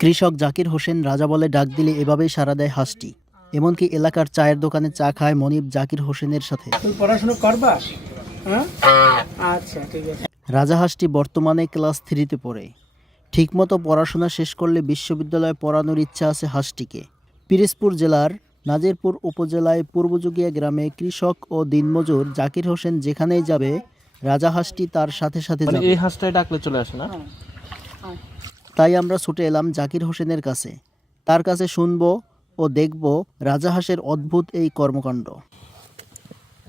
কৃষক জাকির হোসেন রাজা বলে ডাক দিলে এভাবেই সাড়া দেয় হাঁসটি। এমনকি এলাকার চায়ের দোকানে চা খায় মনিব জাকির হোসেনের সাথে। পড়াশোনা করবা? আচ্ছা ঠিক আছে। রাজা হাঁসটি বর্তমানে ক্লাস 3-তে পড়ে। ঠিকমতো পড়াশোনা শেষ করলে বিশ্ববিদ্যালয়ে পড়ানোর ইচ্ছা আছে হাঁসটিকে। পিরোজপুর জেলার নাজিরপুর উপজেলায় পূর্বযুগিয়া গ্রামে কৃষক ও দিনমজুর জাকির হোসেন যেখানেই যাবে রাজা হাঁসটি তার সাথে সাথে যাবে। এই হাঁসটাই ডাকলে চলে আসে না? তাই আমরা ছুটে এলাম জাকির হোসেনের কাছে। তার কাছে শুনবো ও দেখব রাজা হাঁসের অদ্ভুত এই কর্মকাণ্ড।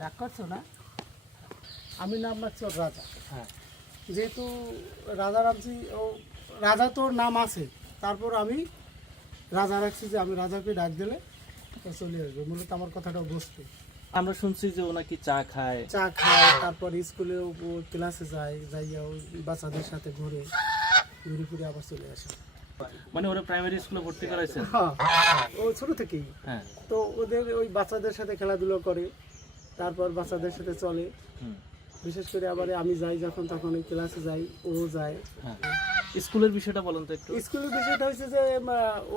রাগ করছো না? আমি নাম রাখছি ওর রাজা। হ্যাঁ, যেহেতু রাজা রাখছি, ও রাজা তোর নাম আছে, তারপর আমি রাজা রাখছি যে আমি রাজাকে ডাক দিলে চলে আসবে। মূলত আমার কথাটা বুঝতে। আমরা শুনছি যে ও নাকি চা খায়, তারপর স্কুলে ক্লাসে যায়, যাইয়া ওই বাচ্চাদের সাথে ঘুরে ফিরে আবার চলে আসে। মানে ওরা প্রাইমারি স্কুলে ভর্তি করাইছে? হ্যাঁ, ও ছোট থেকেই। হ্যাঁ, তো ওদের ওই বাচ্চাদের সাথে খেলাধুলো করে, তারপর বাচ্চাদের সাথে চলে। বিশেষ করে আবার আমি যাই যখন, তখন ওই ক্লাসে যাই, ও যায়। হ্যাঁ। স্কুলের বিষয়টা বলুন তো একটু। স্কুলের বিষয়টা হচ্ছে যে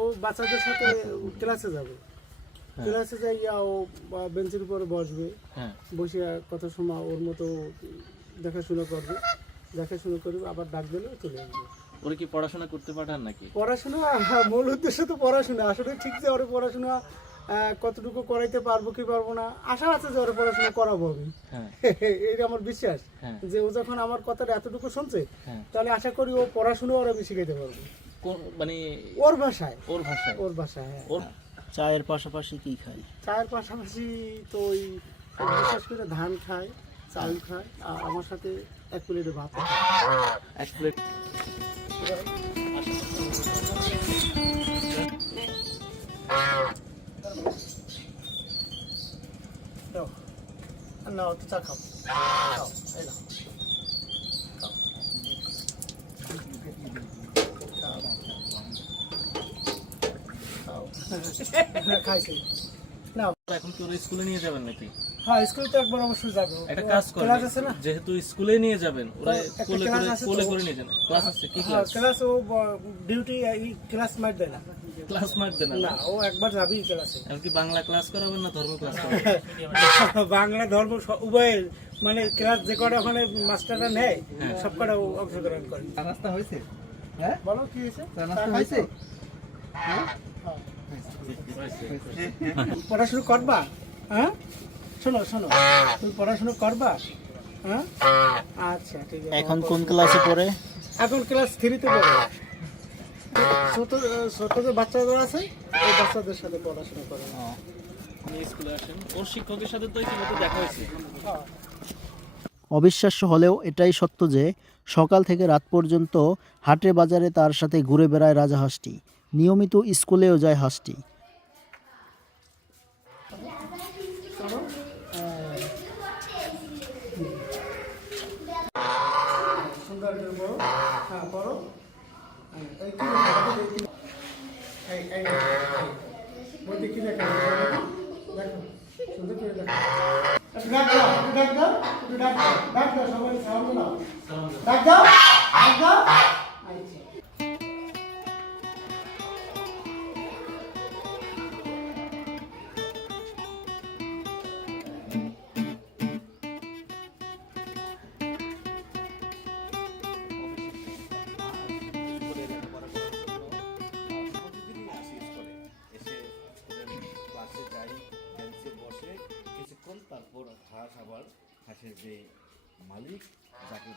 ও বাচ্চাদের সাথে ক্লাসে যাবে, ক্লাসে যাইয়া ও বেঞ্চের উপরে বসবে, বসে কত সময় ওর মতো দেখাশোনা করবে, আবার ডাক দিলে চলে আসবে। ওরা কি পড়াশোনা করতে পাঠান নাকি? পড়াশোনা মূল উদ্দেশ্য তো পড়াশোনা। আসলে ঠিক যে ওর পড়াশোনা কতটুকু করাইতে পারবো কি পারবো না, আশা আছে যে ওর পড়াশোনা করাবো আমি। এটা আমার বিশ্বাস যে ও যখন আমার কথাটা এতটুকু শুনছে, তাহলে আশা করি ও পড়াশোনা ওর আমি শিখাইতে পারবো, মানে ওর ভাষায়। হ্যাঁ। ওর চায়ের পাশাপাশি কি খায়? চায়ের পাশাপাশি তো ওই বিশেষ করে ধান খায়, চাল খায়, আর আমার সাথে 1 প্লেটে ভাত খায়। 1 প্লেট। না, তো চা খাও, এই নাও। খাইছি না। এখন কি ওরা স্কুলে নিয়ে যাবেন নাকি? হ্যাঁ, স্কুলে তো একবার অবশ্যই যাবে। একটা কাজ করেন, যেহেতু স্কুলে নিয়ে যাবেন, ওরা কোলে করে নিয়ে যান। ক্লাস আছে? কি ক্লাস? ক্লাস ও ডিউটি ক্লাস মার দেয় না। ক্লাস মার দেন না? ও একবার যাবেই ক্লাসে। এমনকি বাংলা ক্লাস করাবেন না ধর্ম ক্লাস করাবেন? বাংলা ধর্ম উভয়ের, মানে ক্লাস যে কটা ওখানে মাস্টাররা নেয় সব কটা অংশগ্রহণ করে। রাস্তা হয়েছে? হ্যাঁ, বলো কি হয়েছে? রাস্তা হয়েছে? পড়াশোনা করবা? হ্যাঁ, শোনো, তুমি পড়াশোনা করবা? হ্যাঁ, আচ্ছা ঠিক আছে। এখন কোন ক্লাসে পড়ে? এখন ক্লাস 3-তে পড়ে। ছোট যে বাচ্চাদের আছে, ওই বাচ্চাদের সাথে পড়াশোনা করে। স্কুলে আসেন, ওর শিক্ষকের সাথে তো ইতিমধ্যে দেখা হয়েছে। অবিশ্বাস্য হলেও এটাই সত্য যে সকাল থেকে রাত পর্যন্ত হাটে বাজারে তার সাথে ঘুরে বেড়ায় রাজা হাঁসটি। নিয়মিত স্কুলেও যায় হাঁসটি। সুন্দর করে বলো। হ্যাঁ, পড়ো। এই কি বলতে কি দেখা দেখো, সুন্দর করে দেখো। ডাক দাও, সবাই সামনে নাও। ডাক দাও। আচ্ছা। তারপর হাঁস, আবার হাঁসের যে মালিক যাকে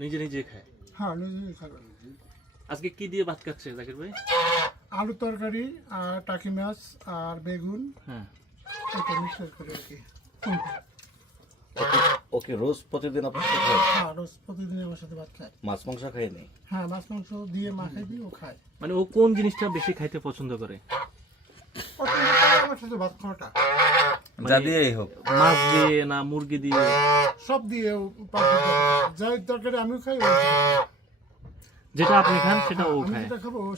নিজে খায়। হ্যাঁ, নিজেই খাবে। আজকে কি দিয়ে ভাত খাচ্ছে জাকির ভাই? আলু তরকারি আর টাকি মাছ আর বেগুন, হ্যাঁ, এটা মিক্সচার করে আর কি। ওকে রোজ প্রতিদিন আপনার সাথে খায়? হ্যাঁ, রোজ প্রতিদিন আমার সাথে ভাত খায়। মাছ মাংস খায় নেই? হ্যাঁ, মাছ মাংস দিয়ে মাখাই দিয়ে ও খায়। মানে ও কোন জিনিসটা বেশি খাইতে পছন্দ করে? আমার সাথে ভাত খাওয়াটা যা দিয়েই হোক, মাছ দিয়ে না মুরগি দিয়ে? সব দিয়ে যাই তরকারি আমিও খাই, যেটা আপনি খান সেটা ও আমি খায়। যেটা খাবো ও